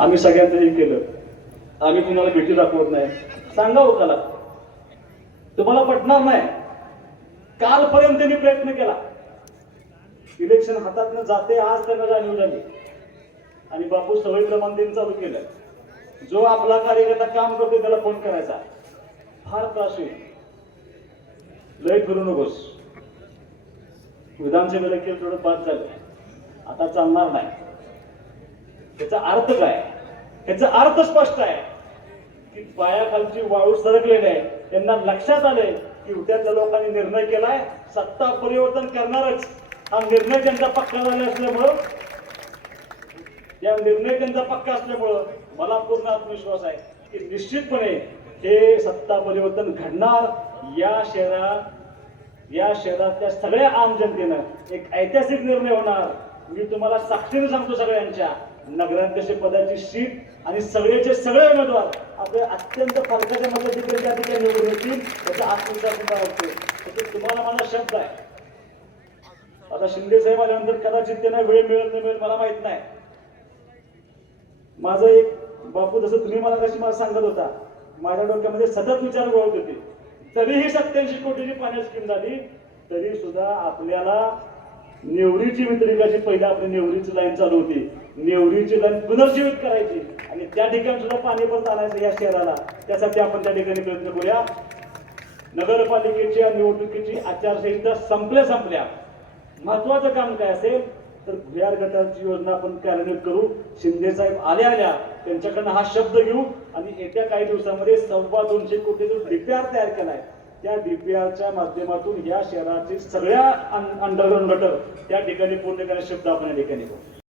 आम्ही सगळ्यांचं हे केलं. आम्ही कुणाला भेटी दाखवत नाही. सांगा हो त्याला. तुम्हाला पटणार नाही. कालपर्यंत त्यांनी प्रयत्न केला. इलेक्शन हातातनं जाते आज त्यांना जाणीव झाली. आणि बापू सवय क्रमांक त्यांनी चालू केलं. जो आपला कार्यकर्ता काम करतो त्याला फोन करायचा. फार त्रास होईल. लय फिरू नकोस. विधानसभेला केलं थोडं बाद झालं. आता चालणार नाही. त्याचा अर्थ काय? ह्याचा अर्थ स्पष्ट आहे. की पायाखालची वाळू सरकलेली आहे त्यांना लक्षात आलंय की उद्याच्या लोकांनी निर्णय केलाय सत्ता परिवर्तन करणारच. हा निर्णय त्यांचा पक्का झाला असल्यामुळं या निर्णय त्यांचा पक्का असल्यामुळं मला पूर्ण आत्मविश्वास आहे की निश्चितपणे हे सत्ता परिवर्तन घडणार या शहरात या शहरातल्या सगळ्या आम जनतेनं एक ऐतिहासिक निर्णय होणार. मी तुम्हाला साक्षीने सांगतो सगळ्यांच्या. नगराध्यक्ष पदाची सीट आणि सगळेचे सगळे उमेदवार आपले अत्यंत फरकाच्या मदतीने त्या ठिकाणी निवडून येतील त्याचा आत्मविश्वास वाटतो तसं तुम्हाला मला शब्द आहे. आता शिंदे साहेब आल्यानंतर कदाचित त्यांना वेळ मिळेल नाही मिळेल मला माहीत नाही. माझं एक बापू जसं तुम्ही मला कशी मला सांगत होता माझ्या डोक्यामध्ये सतत विचार गोळत होते. तरीही सत्याऐंशी कोटीची पाण्याची स्कीम झाली तरी सुद्धा आपल्याला नेवरीची वितरिकाची पहिली आपली नेवरीची लाईन चालू होती. नेवरीची लाईन पुनर्जीवित करायची. आणि त्या ठिकाणी सुद्धा पाणी परत आणायचं या शहराला. त्यासाठी आपण त्या ठिकाणी प्रयत्न करूया. नगरपालिकेच्या निवडणुकीची आचारसंहिता संपल्या संपल्या. महत्वाचं काम काय असेल? तर भुयार गटाची योजना आपण कार्यान्वित करू. शिंदे साहेब आल्या आल्या. त्यांच्याकडनं हा शब्द घेऊ. आणि येत्या काही दिवसामध्ये सव्वा दोनशे कोटी जो डीपीआर तयार केलाय त्या डीपीआरच्या माध्यमातून या शहरातील सगळ्या अंडरग्राऊंड गटर त्या ठिकाणी पूर्ण करण्याचे शब्द आपण या ठिकाणी करू